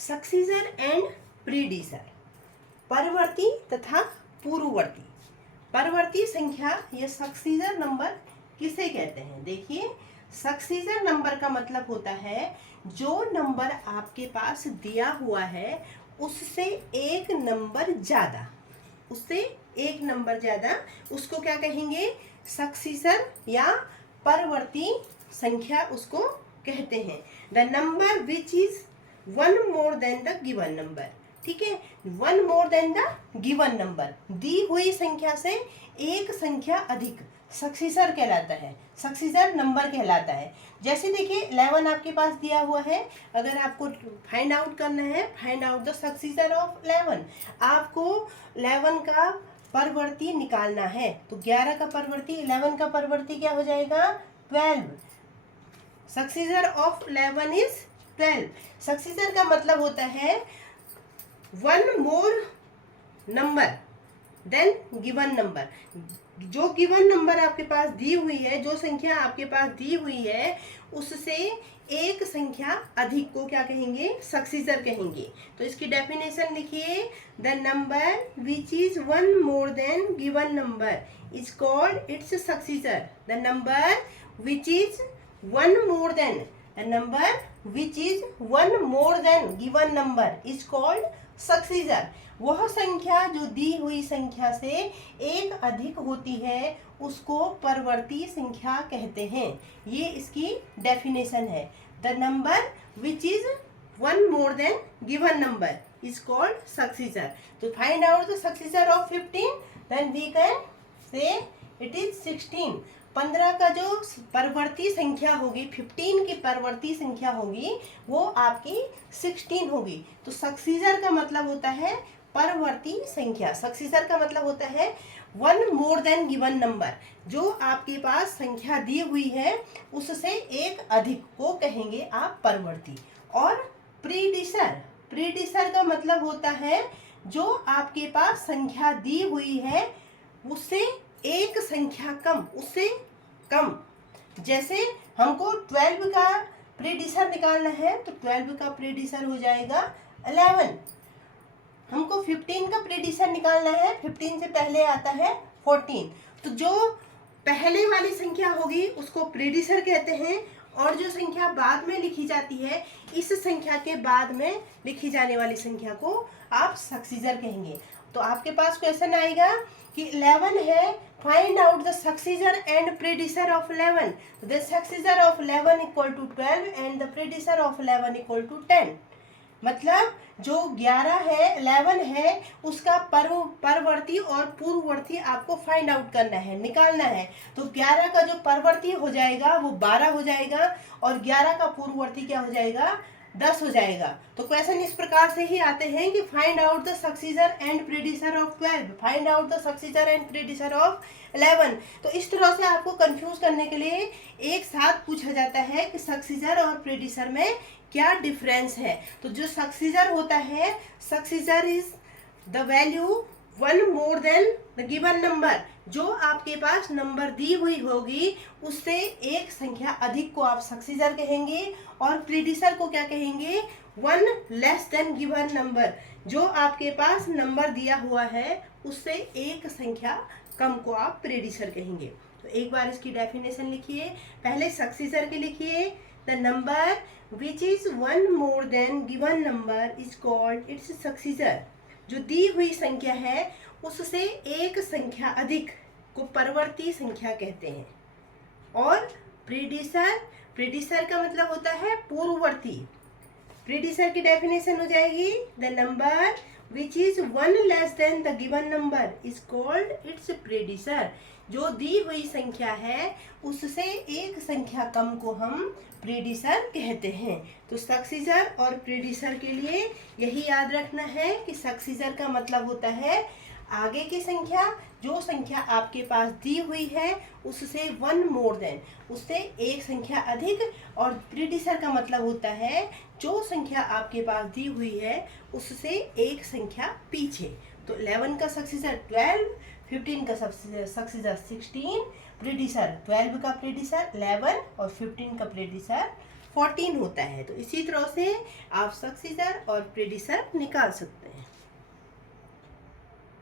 सक्सीजर and प्रीडिसर, परवर्ती तथा पूर्ववर्ती। परवर्ती संख्या या सक्सीजर नंबर किसे कहते हैं? देखिए, सक्सीजर नंबर का मतलब होता है जो नंबर आपके पास दिया हुआ है उससे एक नंबर ज़्यादा, उससे एक नंबर ज़्यादा, उसको क्या कहेंगे? सक्सीजर या परवर्ती संख्या उसको कहते हैं। The number which is one more than the given number. ठीक है, one more than the given number, दी हुई संख्या से एक संख्या अधिक सक्सीजर कहलाता है, सक्सीजर नंबर कहलाता है। जैसे देखिए 11 आपके पास दिया हुआ है, अगर आपको फाइंड आउट करना है, find out the successor of 11, आपको 11 का परवर्ती निकालना है। तो 11 का परवर्ती, 11 का परवर्ती क्या हो जाएगा? 12। सक्सीजर ऑफ 11 इज 12। सक्सीजर का मतलब होता है one more number than given number. जो गिवन नंबर आपके पास दी हुई है, जो संख्या आपके पास दी हुई है, उससे एक संख्या अधिक को क्या कहेंगे? सक्सीजर कहेंगे। तो इसकी डेफिनेशन लिखिए, the number which is one more than given number is called its successor. The number which is one more than, the number which is one more than given number is called successor. वह संख्या जो दी हुई संख्या से एक अधिक होती है उसको परवर्ती संख्या कहते हैं। ये इसकी डेफिनेशन है। The number which is one more than given number is called successor. तो find out the successor of 15, then we can say it is 16। 15 का जो परवर्ती संख्या होगी, 15 की परवर्ती संख्या होगी, वो आपकी 16 होगी। तो सक्सीजर का मतलब होता है परवर्ती संख्या। सक्सीजर का मतलब होता है one more than given number, जो आपके पास संख्या दी हुई है उससे एक अधिक को कहेंगे आप परवर्ती। और प्रीडिसर, प्रीडिसर का मतलब होता है जो आपके पास संख्या दी हुई है उससे एक संख्या कम, उससे कम। जैसे हमको 12 का प्रीडिसर निकालना है तो 12 का प्रीडिसर हो जाएगा 11। हमको 15 का प्रीडिसर निकालना है, 15 से पहले आता है 14। तो जो पहले वाली संख्या होगी उसको प्रीडिसर कहते हैं, और जो संख्या बाद में लिखी जाती है, इस संख्या के बाद में लिखी जाने वाली संख्या को आप सक्सीजर कहेंगे। तो आपके पास क्वेश्चन आएगा कि 11 है, find out the successor and predecessor of 11। The successor of 11 equal to 12 and the predecessor of 11 equal to 10। मतलब जो 11 है, 11 है, उसका परवर्ती और पूर्ववर्ती आपको फाइंड आउट करना है, निकालना है। तो 11 का जो परवर्ती हो जाएगा वो 12 हो जाएगा, और 11 का पूर्ववर्ती क्या हो जाएगा? 10 हो जाएगा। तो क्वेश्चन इस प्रकार से ही आते हैं कि find out the successor and predecessor of 12, find out the successor and predecessor of 11। तो इस तरह से आपको कंफ्यूज करने के लिए एक साथ पूछा जाता है कि सक्सीजर और प्रीडिसर में क्या डिफरेंस है। तो जो सक्सीजर होता है, successor is the value one more than the given number, जो आपके पास नंबर दी हुई होगी उससे एक संख्या अधिक को आप सक्सीजर कहेंगे। और प्रीडिसर को क्या कहेंगे? One less then given number, जो आपके पास नंबर दिया हुआ है उससे एक संख्या कम को आप प्रीडिसर कहेंगे। तो एक बार इसकी डेफिनेशन लिखिए। पहले सक्सीजर के लिखिए, the number which is one more than given number is called its successor. जो दी हुई संख्या है उससे एक संख्या अधिक को परवर्ती संख्या कहते हैं। और प्रीडिसर, प्रीडिसर का मतलब होता है पूर्ववर्ती। प्रीडिसर की डेफिनेशन हो जाएगी, the number which is one less than the given number is called its predecessor. जो दी हुई संख्या है उससे एक संख्या कम को हम प्रीडिसर कहते हैं। तो सक्सीजर और प्रीडिसर के लिए यही याद रखना है कि सक्सीजर का मतलब होता है आगे की संख्या, जो संख्या आपके पास दी हुई है उससे वन मोर देन, उससे एक संख्या अधिक। और प्रीडिसर का मतलब होता है जो संख्या आपके पास दी हुई है उससे एक संख्या पीछे। तो 11 का सक्सीजर 12, 15 का सक्सीजर 16, प्रीडिसर 12 का प्रीडिसर 11 और 15 का प्रीडिसर 14 होता है। तो इसी तरह से आप सक्सीजर और प्रीडिसर निकाल सकते हैं।